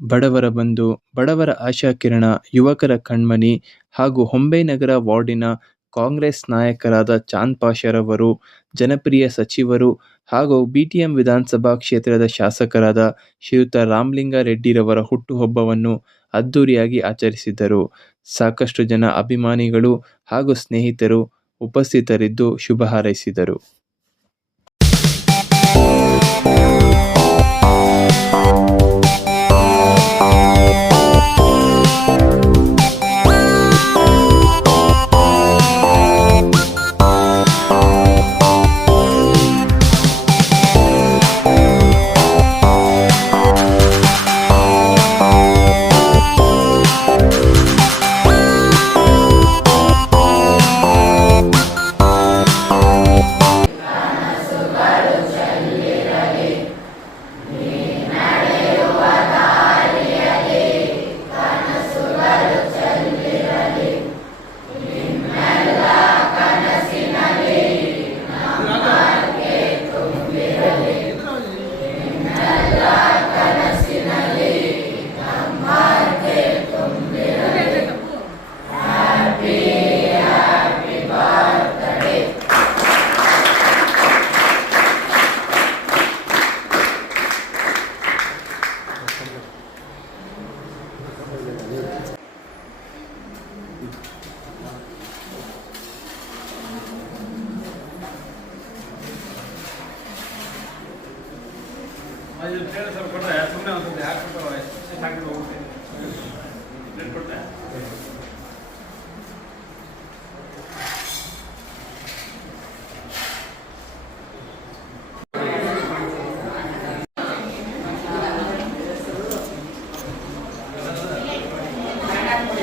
ಬಡವರ ಬಂಧು, ಬಡವರ ಆಶಾಕಿರಣ, ಯುವಕರ ಕಣ್ಮನಿ ಹಾಗೂ ಹೊಂಬೆನಗರ ವಾರ್ಡಿನ ಕಾಂಗ್ರೆಸ್ ನಾಯಕರಾದ ಚಾಂದ್ ಪಾಷರವರು, ಜನಪ್ರಿಯ ಸಚಿವರು ಹಾಗೂ ಬಿಟಿಎಂ ವಿಧಾನಸಭಾ ಕ್ಷೇತ್ರದ ಶಾಸಕರಾದ ಶ್ರೀಯುತ ರಾಮಲಿಂಗಾರೆಡ್ಡಿರವರ ಹುಟ್ಟುಹಬ್ಬವನ್ನು ಅದ್ದೂರಿಯಾಗಿ ಆಚರಿಸಿದರು. ಸಾಕಷ್ಟು ಜನ ಅಭಿಮಾನಿಗಳು ಹಾಗೂ ಸ್ನೇಹಿತರು ಉಪಸ್ಥಿತರಿದ್ದು ಶುಭ ಹಾರೈಸಿದರು.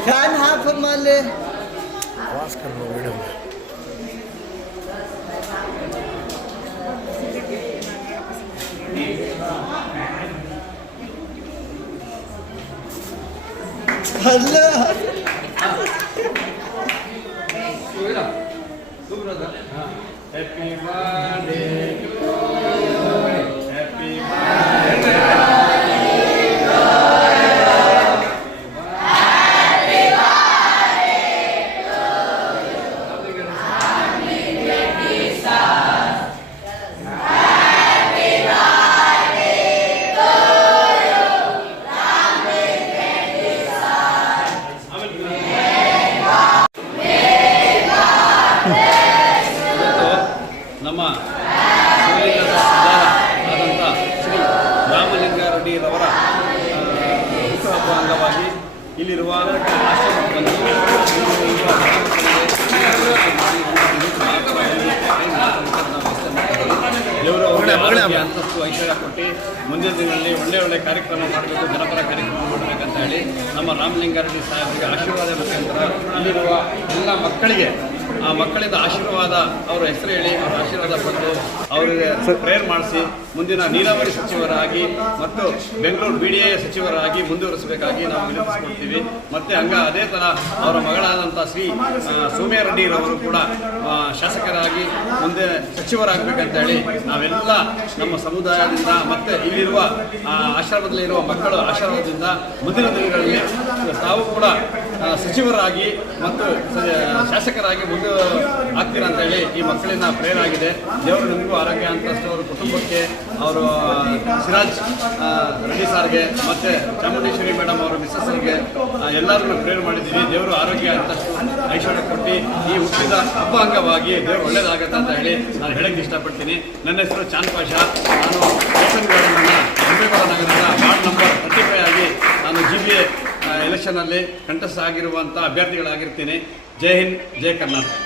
Kan hafal mali. आवाज कर लो वीडियो में। Allah. Happy birthday to you. Happy birthday. ನಮ್ಮ ಶಿವಲಿಂಗದ ಆದಂಥ ಶ್ರೀ ರಾಮಲಿಂಗಾರೆಡ್ಡಿರವರ ಹುಟ್ಟುಹಬ್ಬ ಅಂಗವಾಗಿ ಇಲ್ಲಿರುವ ಆಶ್ರಮಕ್ಕೆ ಬಂದು ದೇವರು ಅವರಿಗೆ ಅಂತಸ್ತು ಐಶ್ವರ್ಯ ಕೊಟ್ಟು ಮುಂದಿನ ದಿನದಲ್ಲಿ ಒಳ್ಳೆ ಕಾರ್ಯಕ್ರಮ ಮಾಡಬೇಕು, ಜನಪರ ಕಾರ್ಯಕ್ರಮ ಮಾಡಬೇಕಂತ ಹೇಳಿ ನಮ್ಮ ರಾಮಲಿಂಗಾರೆಡ್ಡಿ ಸಾಹೇಬರಿಗೆ ಆಶೀರ್ವಾದ ಮುಖಾಂತರ ಇಲ್ಲಿರುವ ಎಲ್ಲ ಮಕ್ಕಳಿಗೆ ಆ ಮಕ್ಕಳಿಂದ ಆಶೀರ್ವಾದ ಅವರ ಹೆಸರು ಹೇಳಿ ಅವರ ಆಶೀರ್ವಾದ ಪಡೆದು ಅವರಿಗೆ ಪ್ರೇಯರ್ ಮಾಡಿಸಿ ಮುಂದಿನ ನೀರಾವರಿ ಸಚಿವರಾಗಿ ಮತ್ತು ಬೆಂಗಳೂರು BDA ಸಚಿವರಾಗಿ ಮುಂದುವರಿಸಬೇಕಾಗಿ ನಾವು ವಿನಂತಿಸಿಕೊಳ್ತೀವಿ. ಮತ್ತು ಅದೇ ಥರ ಅವರ ಮಗಳಾದಂಥ ಶ್ರೀ ಸೌಮ್ಯಾರೆಡ್ಡಿರವರು ಕೂಡ ಶಾಸಕರಾಗಿ ಮುಂದೆ ಸಚಿವರಾಗಬೇಕಂತ ಹೇಳಿ ನಾವೆಲ್ಲ ನಮ್ಮ ಸಮುದಾಯದಿಂದ ಮತ್ತು ಇಲ್ಲಿರುವ ಆಶ್ರಮದಲ್ಲಿರುವ ಮಕ್ಕಳ ಆಶೀರ್ವಾದದಿಂದ ಮುಂದಿನ ದಿನಗಳಲ್ಲಿ ತಾವು ಕೂಡ ಸಚಿವರಾಗಿ ಮತ್ತು ಶಾಸಕರಾಗಿ ಮುಂದೆ ಆಗ್ತೀರಾ ಅಂತ ಹೇಳಿ ಈ ಮಕ್ಕಳಿನ ಪ್ರೇರಣೆ. ದೇವರು ನಿಮಗೂ ಆರೋಗ್ಯ ಅಂತಸ್ತು, ಅವರ ಕುಟುಂಬಕ್ಕೆ, ಅವರು ಸಿರಾಜ್ ರೆಡ್ಡಿ ಸಾರ್ಗೆ ಮತ್ತು ಚಾಮುಂಡೇಶ್ವರಿ ಮೇಡಮ್ ಅವರ ಮಿಸ್ಸಸ್ಗೆ ಎಲ್ಲರನ್ನೂ ಪ್ರೇರಣೆ ಮಾಡಿದ್ದೀವಿ. ದೇವರು ಆರೋಗ್ಯ ಅಂತಸ್ತು ಐಶ್ವರ್ಯ ಕೊಟ್ಟು ಈ ಹುಟ್ಟಿದ ಹಬ್ಬ ಅಂಗವಾಗಿ ದೇವರು ಒಳ್ಳೇದಾಗತ್ತೆ ಅಂತ ಹೇಳಿ ನಾನು ಹೇಳಕ್ಕೆ ಇಷ್ಟಪಡ್ತೀನಿ. ನನ್ನ ಹೆಸರು ಚಾಂದ್ ಪಾಷಾ. ನಾನು ಹೊಂಬೇನಗರ ನಗರದ ವಾರ್ಡ್ ನಂಬರ್ 35 ಆಗಿ ನಾನು GBA ಎಲೆಕ್ಷನಲ್ಲಿ ಕಂಟೆಸ್ಟ್ ಆಗಿರುವಂಥ ಅಭ್ಯರ್ಥಿಗಳಾಗಿರ್ತೀನಿ. ಜೈ ಹಿಂದ್, ಜೈ ಕರ್ನಾಟಕ.